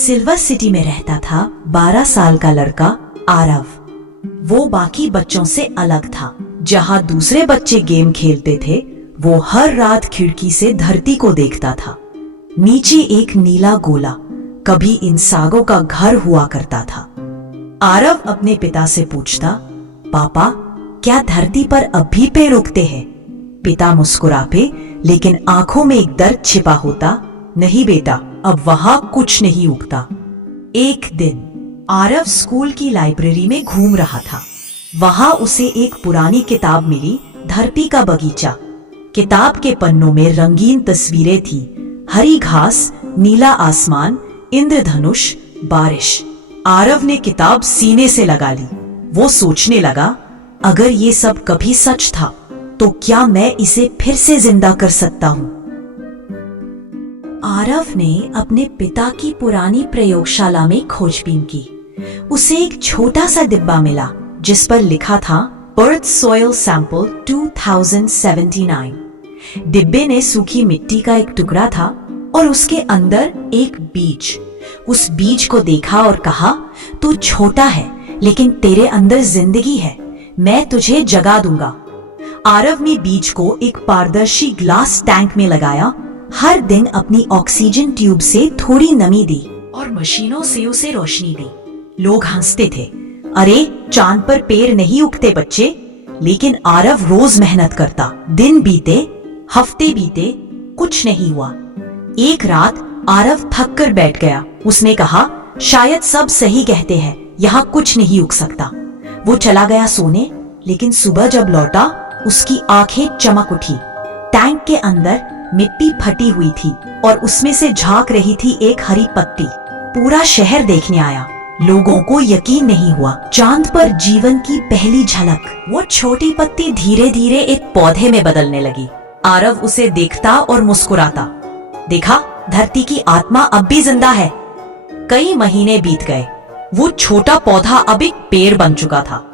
Silver city में रहता था 12 साल का लड़का आरव। वो बाकी बच्चों से अलग था। जहाँ दूसरे बच्चे गेम खेलते थे, वो हर रात खिड़की से धरती को देखता था। नीचे एक नीला गोला, कभी इंसानों का घर हुआ करता था। आरव अपने पिता से पूछता, पापा क्या धरती पर अब भी पेड़ उगते हैं? पिता मुस्कुराते, लेकिन आंखों में एक दर्द छिपा होता। नहीं बेटा, अब वहां कुछ नहीं उगता। एक दिन आरव स्कूल की लाइब्रेरी में घूम रहा था। वहां उसे एक पुरानी किताब मिली, धरती का बगीचा। किताब के पन्नों में रंगीन तस्वीरें थी, हरी घास, नीला आसमान, इंद्रधनुष, बारिश। आरव ने किताब सीने से लगा ली। वो सोचने लगा, अगर ये सब कभी सच था तो क्या मैं इसे फिर से जिंदा कर सकता हूं? आरव ने अपने पिता की पुरानी प्रयोगशाला में खोजबीन की। उसे एक छोटा सा डिब्बा मिला जिस पर लिखा था अर्थ सॉइल सैंपल 2079। डिब्बे ने सूखी मिट्टी का एक टुकड़ा था और उसके अंदर एक बीज। उस बीज को देखा और कहा, तू छोटा है लेकिन तेरे अंदर जिंदगी है, मैं तुझे जगा दूंगा। आरव ने बीज को एक पारदर्शी ग्लास टैंक में लगाया। हर दिन अपनी ऑक्सीजन ट्यूब से थोड़ी नमी दी और मशीनों से उसे रोशनी दी। लोग हंसते थे, अरे चांद पर पेड़ नहीं उगते बच्चे। लेकिन आरव रोज मेहनत करता। दिन बीते, हफ्ते बीते, कुछ नहीं हुआ। एक रात आरव थक कर बैठ गया। उसने कहा, शायद सब सही कहते हैं, यहाँ कुछ नहीं उग सकता। वो चला गया सोने, लेकिन सुबह जब लौटा उसकी आंखें चमक उठी। टैंक के अंदर मिट्टी फटी हुई थी और उसमें से झांक रही थी एक हरी पत्ती। पूरा शहर देखने आया। लोगों को यकीन नहीं हुआ, चांद पर जीवन की पहली झलक। वो छोटी पत्ती धीरे धीरे एक पौधे में बदलने लगी। आरव उसे देखता और मुस्कुराता। देखा, धरती की आत्मा अब भी जिंदा है। कई महीने बीत गए। वो छोटा पौधा अब एक पेड़ बन चुका था।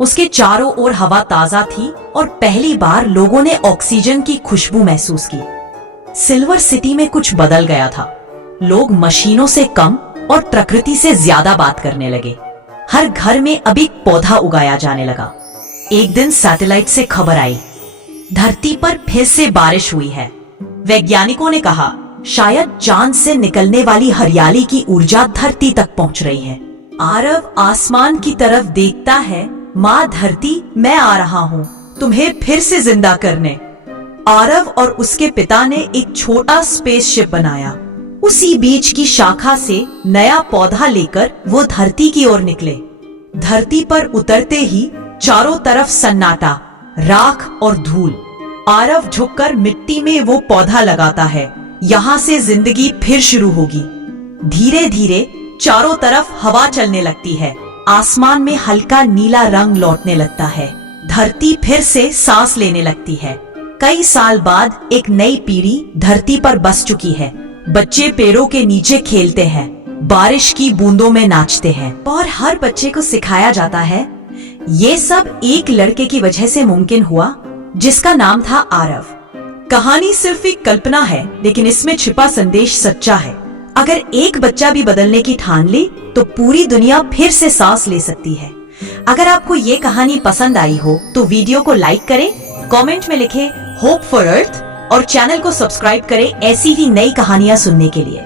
उसके चारों ओर हवा ताजा थी और पहली बार लोगों ने ऑक्सीजन की खुशबू महसूस की। सिल्वर सिटी में कुछ बदल गया था। लोग मशीनों से कम और प्रकृति से ज्यादा बात करने लगे। हर घर में अब एक पौधा उगाया जाने लगा। एक दिन सैटेलाइट से खबर आई, धरती पर फिर से बारिश हुई है। वैज्ञानिकों ने कहा, शायद चांद से निकलने वाली हरियाली की ऊर्जा धरती तक पहुंच रही है। आरव आसमान की तरफ देखता है। माँ धरती, मैं आ रहा हूँ तुम्हें फिर से जिंदा करने। आरव और उसके पिता ने एक छोटा स्पेसशिप बनाया। उसी बीज की शाखा से नया पौधा लेकर वो धरती की ओर निकले। धरती पर उतरते ही चारों तरफ सन्नाटा, राख और धूल। आरव झुककर मिट्टी में वो पौधा लगाता है। यहाँ से जिंदगी फिर शुरू होगी। धीरे धीरे चारों तरफ हवा चलने लगती है। आसमान में हल्का नीला रंग लौटने लगता है। धरती फिर से सांस लेने लगती है। कई साल बाद एक नई पीढ़ी धरती पर बस चुकी है। बच्चे पेड़ों के नीचे खेलते हैं, बारिश की बूंदों में नाचते हैं और हर बच्चे को सिखाया जाता है। ये सब एक लड़के की वजह से मुमकिन हुआ, जिसका नाम था आरव। कहानी सिर्फ एक कल्पना है, लेकिन इसमें छिपा संदेश सच्चा है। अगर एक बच्चा भी बदलने की ठान ले तो पूरी दुनिया फिर से सांस ले सकती है। अगर आपको ये कहानी पसंद आई हो तो वीडियो को लाइक करें, कमेंट में लिखें होप फॉर अर्थ और चैनल को सब्सक्राइब करें ऐसी ही नई कहानियां सुनने के लिए।